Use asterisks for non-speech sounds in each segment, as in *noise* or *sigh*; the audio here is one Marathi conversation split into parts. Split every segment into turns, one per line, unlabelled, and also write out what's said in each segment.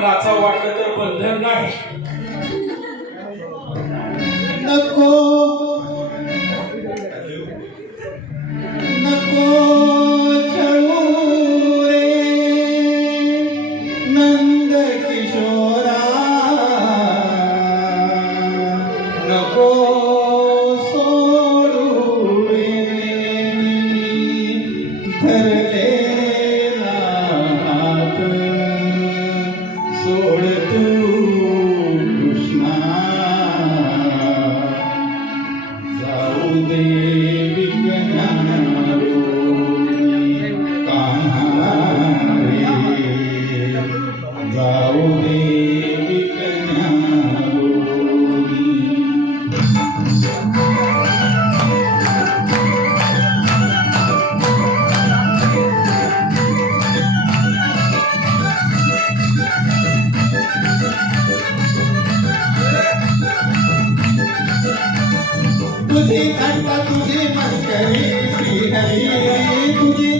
त्यांना वाटलं तर बंधन नाही.
नको. नको नंद किशोरा. नको.
കൊടുത്തു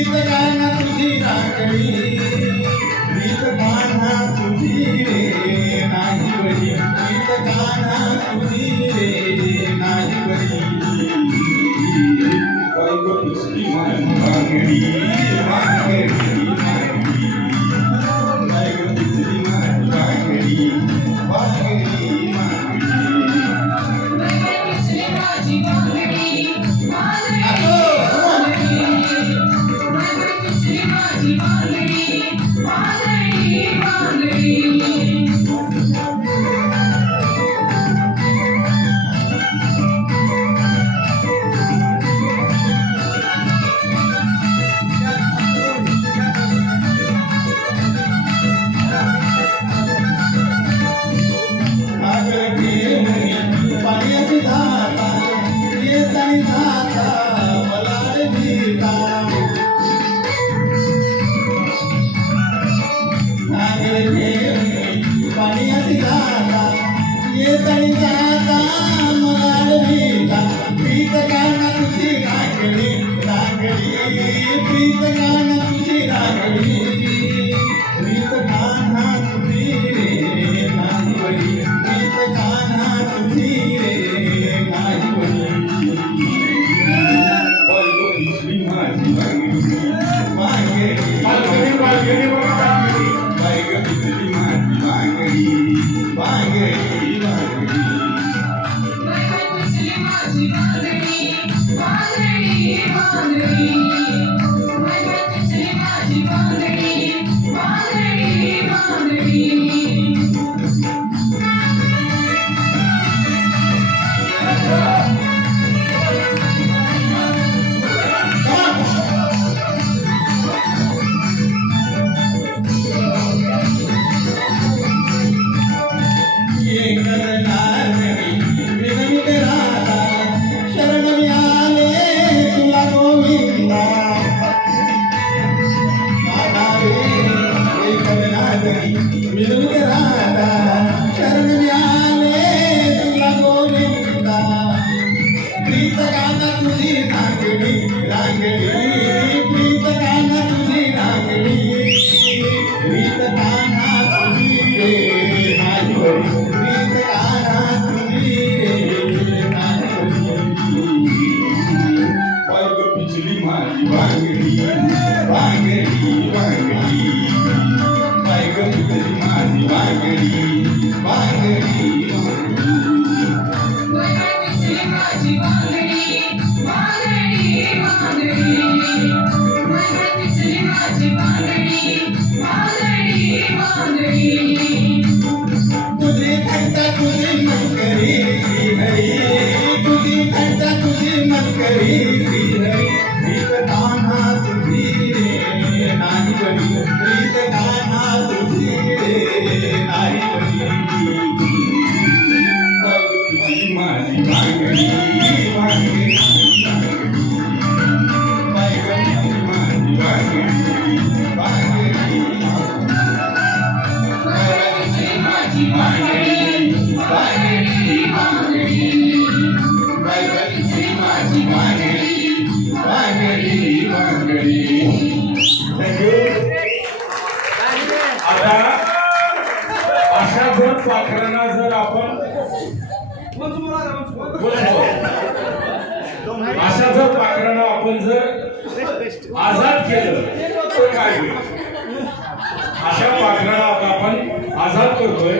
ജീവിതകാലം Thank you. வாங்கடி
வாங்கடி வாங்கடி Yeah. पाखरांना जर आपण अशा जर पाखरांना आपण जर आझाद केलं. *laughs* काय अशा पात्राला आता आपण आझाद करतोय.